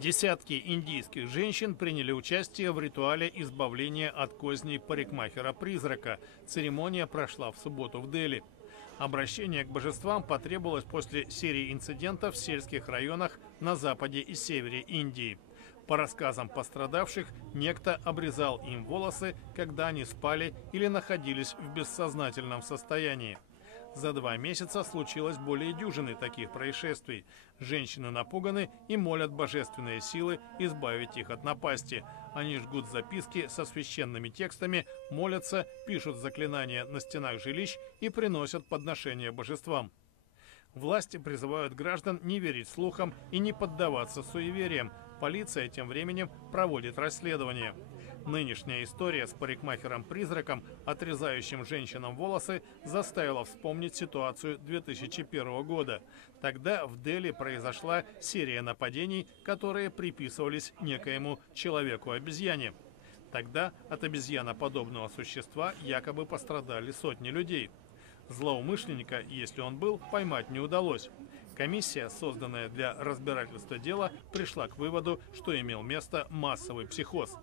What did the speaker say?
Десятки индийских женщин приняли участие в ритуале избавления от козней парикмахера-призрака. Церемония прошла в субботу в Дели. Обращение к божествам потребовалось после серии инцидентов в сельских районах на западе и севере Индии. По рассказам пострадавших, некто обрезал им волосы, когда они спали или находились в бессознательном состоянии. За 2 месяца случилось более дюжины таких происшествий. Женщины напуганы и молят божественные силы избавить их от напасти. Они жгут записки со священными текстами, молятся, пишут заклинания на стенах жилищ и приносят подношения божествам. Власти призывают граждан не верить слухам и не поддаваться суевериям. Полиция тем временем проводит расследование. Нынешняя история с парикмахером-призраком, отрезающим женщинам волосы, заставила вспомнить ситуацию 2001 года. Тогда в Дели произошла серия нападений, которые приписывались некоему человеку-обезьяне. Тогда от обезьяноподобного существа якобы пострадали сотни людей. Злоумышленника, если он был, поймать не удалось. Комиссия, созданная для разбирательства дела, пришла к выводу, что имел место массовый психоз.